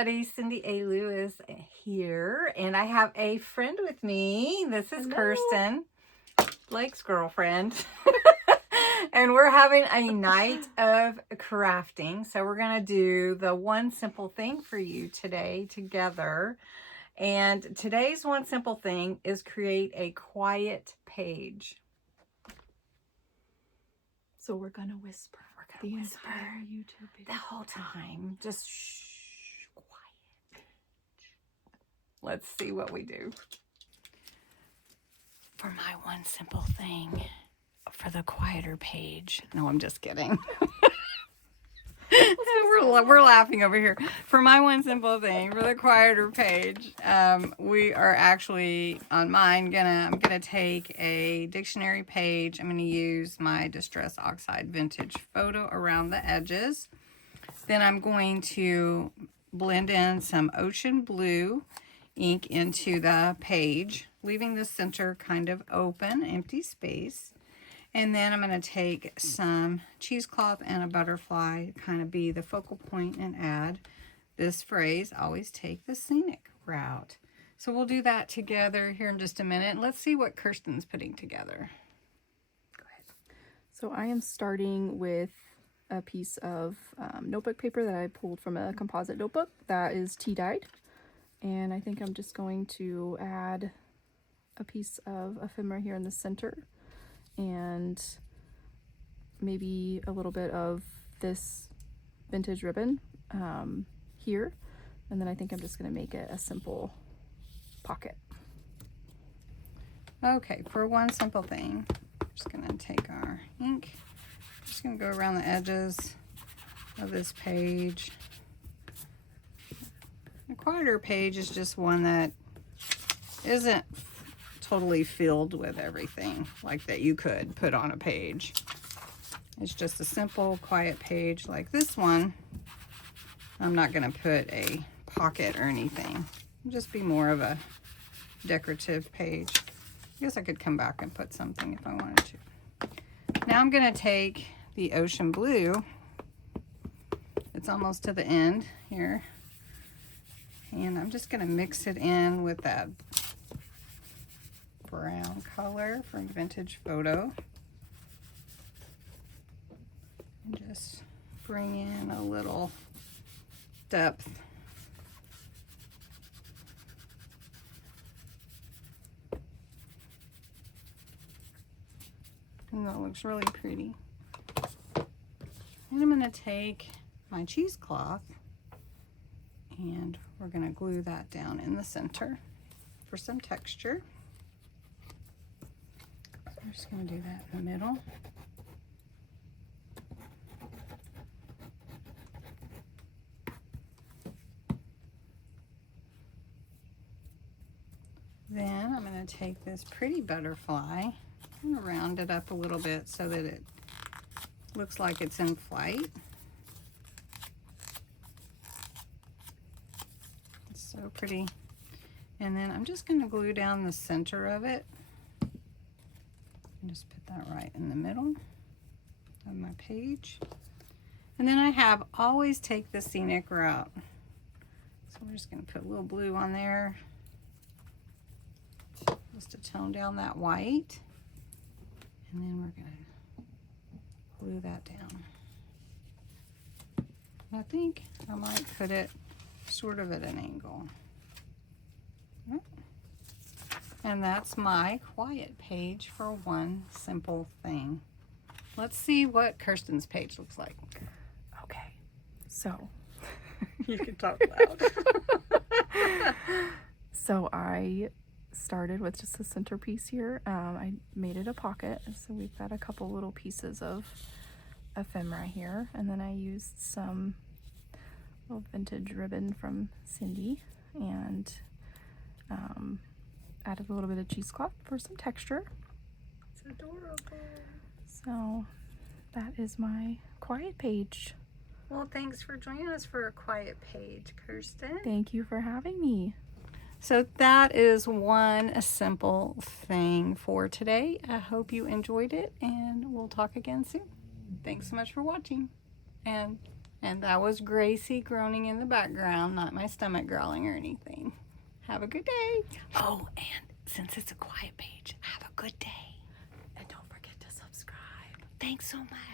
everybody. Cindy A. Lewis here, and I have a friend with me. This is Kirsten, Blake's girlfriend, and we're having a night of crafting. So we're going to do the one simple thing for you today together. And today's one simple thing is create a quiet page. So we're going to whisper. We're going to whisper entire YouTube video. the whole time. Just shh, quiet. Let's see what we do. For my one simple thing, for the quieter page. No, I'm just kidding. we're laughing over here. For my one simple thing, for the quieter page, we are actually on mine I'm gonna take a dictionary page. I'm gonna use my Distress Oxide Vintage Photo around the edges. Then I'm going to blend in some ocean blue ink into the page, leaving the center kind of open, empty space. And then I'm going to take some cheesecloth and a butterfly, kind of be the focal point, and add this phrase, always take the scenic route. So we'll do that together here in just a minute. Let's see what Kirsten's putting together. Go ahead. So I am starting with a piece of notebook paper that I pulled from a composite notebook that is tea dyed. And I think I'm just going to add a piece of ephemera here in the center. And maybe a little bit of this vintage ribbon here, and then I think I'm just going to make it a simple pocket. Okay, for one simple thing, I'm just going to take our ink, just going to go around the edges of this page. The quieter page is just one that isn't totally filled with everything like that you could put on a page. It's just a simple quiet page like this one. I'm not going to put a pocket or anything. It'll just be more of a decorative page. I guess I could come back and put something if I wanted to. Now I'm going to take the ocean blue. It's almost to the end here. And I'm just going to mix it in with that brown color from Vintage Photo, and just bring in a little depth. And that looks really pretty. And I'm going to take my cheesecloth and we're going to glue that down in the center for some texture. I'm just going to do that in the middle. Then I'm going to take this pretty butterfly and round it up a little bit so that it looks like it's in flight. It's so pretty. And then I'm just going to glue down the center of it. Just put that right in the middle of my page. And then I always take the scenic route. So we're just going to put a little blue on there just to tone down that white. And then we're going to glue that down. And I think I might put it sort of at an angle. And that's my quiet page for one simple thing. Let's see what Kirsten's page looks like. Okay, so you can talk loud. So I started with just the centerpiece here. I made it a pocket, so we've got a couple little pieces of ephemera here, and then I used some little vintage ribbon from Cindy and added a little bit of cheesecloth for some texture. It's adorable. So that is my quiet page. Well, thanks for joining us for a quiet page, Kirsten. Thank you for having me. So that is one simple thing for today. I hope you enjoyed it, and we'll talk again soon. Thanks so much for watching, and And that was Gracie groaning in the background, not my stomach growling or anything. Have a good day. Oh, and since it's a quiet page, have a good day. And don't forget to subscribe. Thanks so much.